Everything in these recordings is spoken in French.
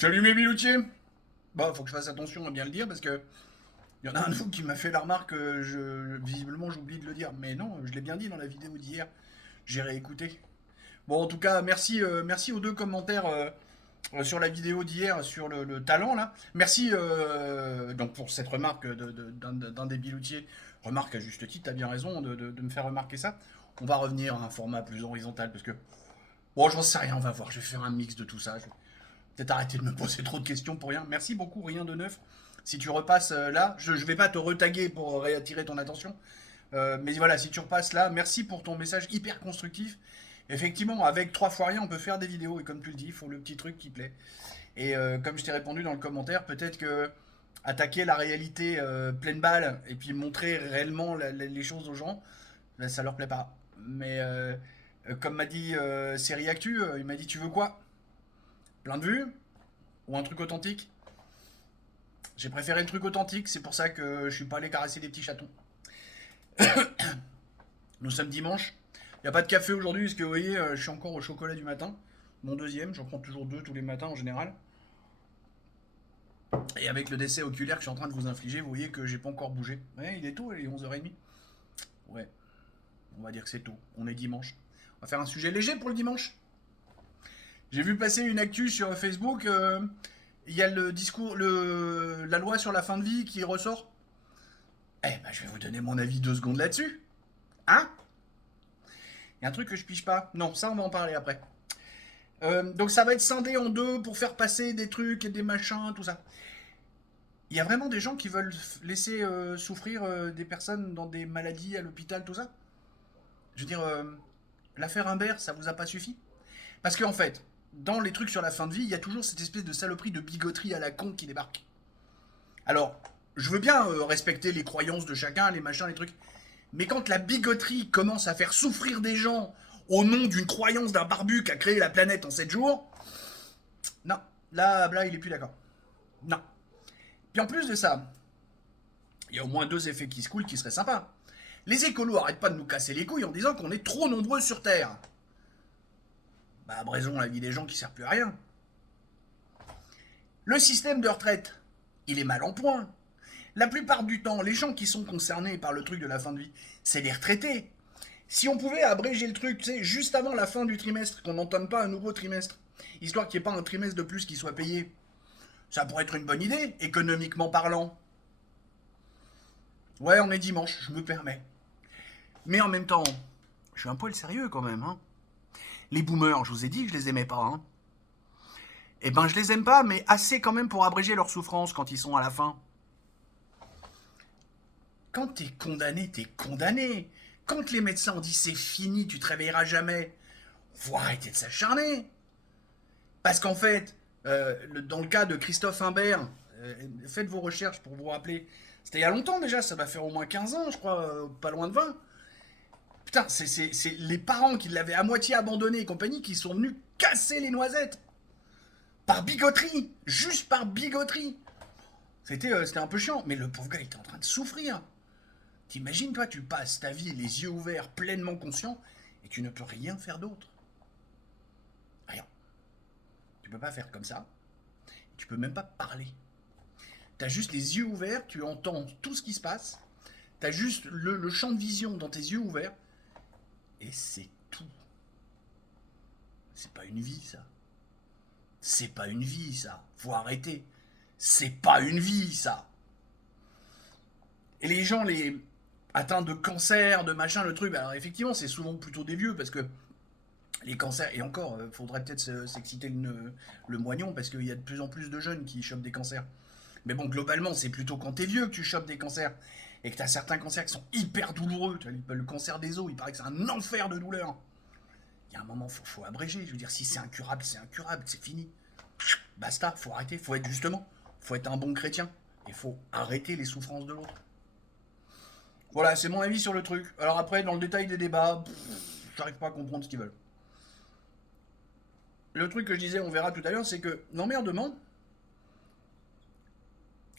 Salut mes biloutiers. Bon, faut que je fasse attention à bien le dire parce que il y en a un de vous qui m'a fait la remarque que visiblement j'oublie de le dire. Mais non, je l'ai bien dit dans la vidéo d'hier. J'ai réécouté. Bon, en tout cas, merci, merci aux deux commentaires sur la vidéo d'hier sur le talent là. Merci donc pour cette remarque d'un des biloutiers. Remarque à juste titre, t'as bien raison de me faire remarquer ça. On va revenir à un format plus horizontal parce que bon, j'en sais rien, on va voir. Je vais faire un mix de tout ça. Peut-être arrêter de me poser trop de questions pour rien. Merci beaucoup, rien de neuf. Si tu repasses là, je vais pas te retaguer pour réattirer ton attention. Mais voilà, si tu repasses là, merci pour ton message hyper constructif. Effectivement, avec 3 fois rien, on peut faire des vidéos. Et comme tu le dis, il faut le petit truc qui plaît. Et comme je t'ai répondu dans le commentaire, peut-être que attaquer la réalité pleine balle et puis montrer réellement les choses aux gens, ben, ça leur plaît pas. Mais comme m'a dit Série Actu, il m'a dit tu veux quoi? Plein de vues? Ou un truc authentique? J'ai préféré le truc authentique, c'est pour ça que je suis pas allé caresser des petits chatons. Nous sommes dimanche. Il n'y a pas de café aujourd'hui parce que vous voyez, je suis encore au chocolat du matin. Mon deuxième, j'en prends toujours deux tous les matins en général. Et avec le décès oculaire que je suis en train de vous infliger, vous voyez que j'ai pas encore bougé. Ouais, il est tôt, il est 11h30. Ouais, on va dire que c'est tôt. On est dimanche. On va faire un sujet léger pour le dimanche. J'ai vu passer une actu sur Facebook. Il y a le discours, la loi sur la fin de vie qui ressort. Eh ben, je vais vous donner mon avis 2 secondes là-dessus. Hein? Il y a un truc que je pige pas. Non, ça, on va en parler après. Donc, ça va être scindé en deux pour faire passer des trucs et des machins, tout ça. Il y a vraiment des gens qui veulent laisser souffrir des personnes dans des maladies à l'hôpital, tout ça. Je veux dire, l'affaire Imbert, ça vous a pas suffi? Parce qu'en fait, dans les trucs sur la fin de vie, il y a toujours cette espèce de saloperie de bigoterie à la con qui débarque. Alors, je veux bien respecter les croyances de chacun, les machins, les trucs. Mais quand la bigoterie commence à faire souffrir des gens au nom d'une croyance d'un barbu qui a créé la planète en 7 jours, non, là, il est plus d'accord. Non. Puis en plus de ça, il y a au moins 2 effets qui se coulent qui seraient sympas. Les écolos arrêtent pas de nous casser les couilles en disant qu'on est trop nombreux sur Terre. Bah, abraisons la vie des gens qui servent plus à rien. Le système de retraite, il est mal en point. La plupart du temps, les gens qui sont concernés par le truc de la fin de vie, c'est les retraités. Si on pouvait abréger le truc, tu sais, juste avant la fin du trimestre, qu'on n'entame pas un nouveau trimestre, histoire qu'il n'y ait pas un trimestre de plus qui soit payé, ça pourrait être une bonne idée, économiquement parlant. Ouais, on est dimanche, je me permets. Mais en même temps, je suis un poil sérieux quand même, hein. Les boomers, je vous ai dit que je les aimais pas, hein. Eh ben, je les aime pas, mais assez quand même pour abréger leur souffrance quand ils sont à la fin. Quand t'es condamné, t'es condamné. Quand les médecins ont dit c'est fini, tu te réveilleras jamais, faut arrêter de s'acharner. Parce qu'en fait, dans le cas de Christophe Imbert, faites vos recherches pour vous rappeler. C'était il y a longtemps déjà, ça va faire au moins 15 ans, je crois, pas loin de 20. Putain, c'est les parents qui l'avaient à moitié abandonné et compagnie qui sont venus casser les noisettes. Par bigoterie, juste par bigoterie. C'était un peu chiant, mais le pauvre gars il était en train de souffrir. T'imagines, toi, tu passes ta vie les yeux ouverts, pleinement conscient, et tu ne peux rien faire d'autre. Rien. Tu peux pas faire comme ça. Tu peux même pas parler. T'as juste les yeux ouverts, tu entends tout ce qui se passe. T'as juste le champ de vision dans tes yeux ouverts. Et c'est tout. C'est pas une vie, ça. C'est pas une vie, ça. Faut arrêter. C'est pas une vie, ça. Et les gens, les atteints de cancer, de machin, le truc, alors effectivement, c'est souvent plutôt des vieux parce que les cancers, et encore, faudrait peut-être s'exciter le moignon parce qu'il y a de plus en plus de jeunes qui chopent des cancers. Mais bon, globalement, c'est plutôt quand t'es vieux que tu chopes des cancers et que t'as certains cancers qui sont hyper douloureux. Tu vois, le cancer des os, il paraît que c'est un enfer de douleur. Il y a un moment, faut abréger. Je veux dire, si c'est incurable, c'est fini. Basta, faut arrêter. Faut être un bon chrétien. Il faut arrêter les souffrances de l'autre. Voilà, c'est mon avis sur le truc. Alors après, dans le détail des débats, j'arrive pas à comprendre ce qu'ils veulent. Le truc que je disais, on verra tout à l'heure, c'est que l'emmerdement,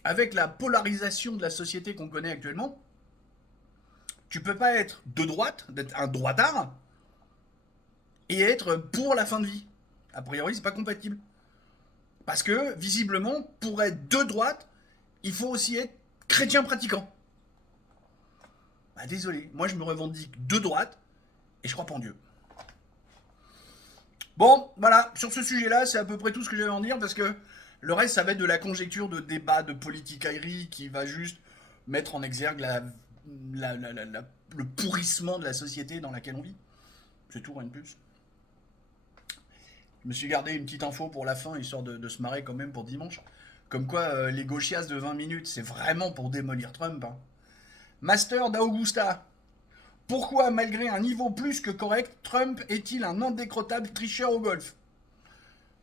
avec la polarisation de la société qu'on connaît actuellement, tu peux pas être de droite, d'être un droitard, et être pour la fin de vie. A priori, c'est pas compatible. Parce que, visiblement, pour être de droite, il faut aussi être chrétien pratiquant. Bah, désolé, moi je me revendique de droite et je crois pas en Dieu. Bon, voilà, sur ce sujet-là, c'est à peu près tout ce que j'avais à en dire parce que le reste, ça va être de la conjecture, de débat, de politicaillerie qui va juste mettre en exergue le pourrissement de la société dans laquelle on vit. C'est tout, rien de plus. Je me suis gardé une petite info pour la fin, histoire de se marrer quand même pour dimanche. Comme quoi, les gauchias de 20 minutes, c'est vraiment pour démolir Trump. Hein. Master d'Augusta. Pourquoi, malgré un niveau plus que correct, Trump est-il un indécrottable tricheur au golf?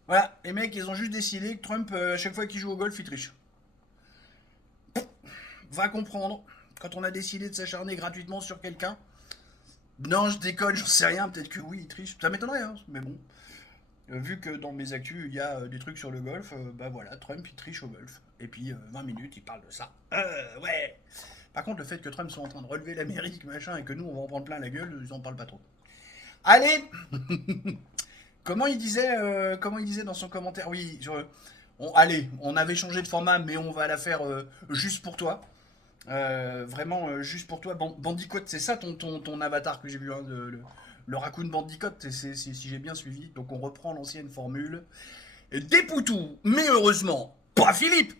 Voilà, les mecs, ils ont juste décidé que Trump, à chaque fois qu'il joue au golf, il triche. Va comprendre, quand on a décidé de s'acharner gratuitement sur quelqu'un, non, je déconne, j'en sais rien, peut-être que oui, il triche. Ça m'étonnerait, hein, mais bon. Vu que dans mes actus, il y a des trucs sur le golf, bah voilà, Trump, il triche au golf. Et puis, 20 minutes, il parle de ça. Ouais. Par contre, le fait que Trump soit en train de relever l'Amérique, machin, et que nous, on va en prendre plein la gueule, ils en parlent pas trop. Allez. Comment il disait dans son commentaire? Oui, allez, on avait changé de format, mais on va la faire juste pour toi. Vraiment, juste pour toi. Bandicoot, c'est ça ton avatar que j'ai vu, hein, le raccoon Bandicoot, si j'ai bien suivi. Donc on reprend l'ancienne formule. Des poutous, mais heureusement, pas Philippe.